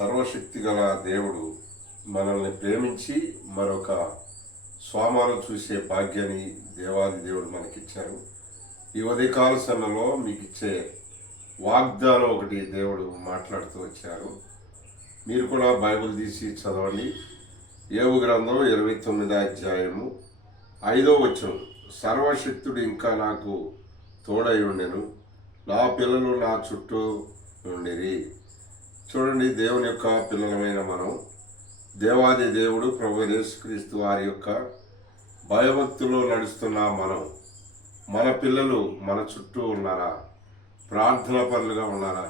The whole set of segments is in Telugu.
సర్వశక్తి గల దేవుడు మనల్ని ప్రేమించి మరొక సోమవారం చూసే భాగ్యాన్ని దేవాది దేవుడు మనకిచ్చారు. ఈ ఉదయకాల సమయంలో మీకు ఇచ్చే వాగ్దానం ఒకటి దేవుడు మాట్లాడుతూ వచ్చారు. మీరు కూడా బైబిల్ తీసి చదవండి. యోబు గ్రంథం 29వ అధ్యాయము 5వ వచనం. సర్వశక్తుడు ఇంకా నాకు తోడై ఉండెను, నా పిల్లలు నా చుట్టూ ఉండిరి. చూడండి, దేవుని యొక్క పిల్లలమైన మనం, దేవాది దేవుడు ప్రభు యేసుక్రీస్తు వారి యొక్క భయభక్తుల్లో నడుస్తున్న మన పిల్లలు మన చుట్టూ ఉన్నారా? ప్రార్థనా పరులుగా ఉన్నారా?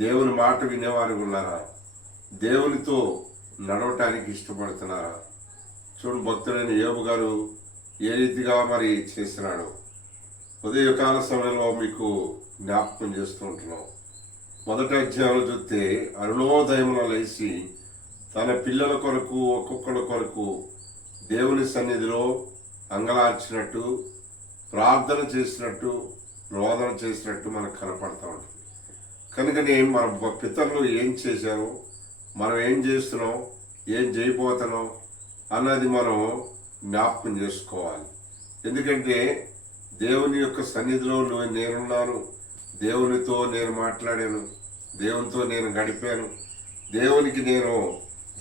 దేవుని మాట వినేవారు ఉన్నారా? దేవునితో నడవటానికి ఇష్టపడుతున్నారా? చూడు, భక్తుడైన యోబు గారు ఏ రీతిగా మరి చేస్తున్నాడు. ఉదయకాల సమయంలో మీకు జ్ఞాపకం చేస్తూ ఉంటున్నాం. మొదటి అధ్యాయంలో చూస్తే అరుణోదయంలో లేచి తన పిల్లల కొరకు ఒక్కొక్కరి కొరకు దేవుని సన్నిధిలో అంగలార్చినట్టు, ప్రార్థన చేసినట్టు, రోదన చేసినట్టు మనకు కనపడతా ఉంటుంది. కనుకనే మన పితరులు ఏం చేశారో, మనం ఏం చేస్తున్నాం, ఏం చేయబోతున్నాం అన్నది మనం జ్ఞాపకం చేసుకోవాలి. ఎందుకంటే దేవుని యొక్క సన్నిధిలో నేనున్నాను, దేవునితో నేను మాట్లాడాను, దేవునితో నేను గడిపాను, దేవునికి నేను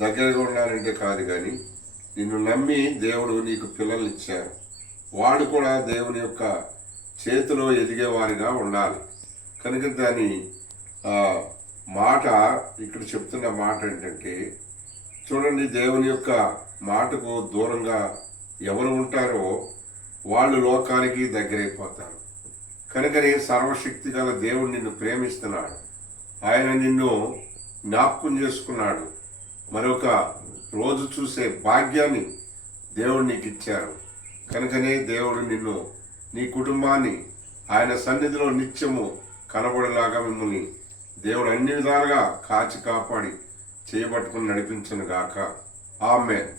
దగ్గరగా ఉన్నానంటే కాదు, కానీ నిన్ను నమ్మి దేవుడు నీకు పిల్లల్ని ఇచ్చారు. వాడు కూడా దేవుని యొక్క చేతిలో ఎదిగేవారిగా ఉండాలి. కనుక దాని మాట ఇక్కడ చెప్తున్న మాట ఏంటంటే, చూడండి, దేవుని యొక్క మాటకు దూరంగా ఎవరు ఉంటారో వాళ్ళు లోకానికి దగ్గరైపోతారు. కనుకనే సర్వశక్తి గల దేవుడు నిన్ను ప్రేమిస్తున్నాడు. ఆయన నిన్ను జ్ఞాపకం చేసుకున్నాడు. మరొక రోజు చూసే భాగ్యాన్ని దేవుడు నీకు ఇచ్చారు. కనుకనే దేవుడు నిన్ను, నీ కుటుంబాన్ని ఆయన సన్నిధిలో నిత్యము కనబడేలాగా మిమ్మల్ని దేవుడు అన్ని విధాలుగా కాచి కాపాడి చేయబట్టుకుని నడిపించును గాక. ఆమేన్.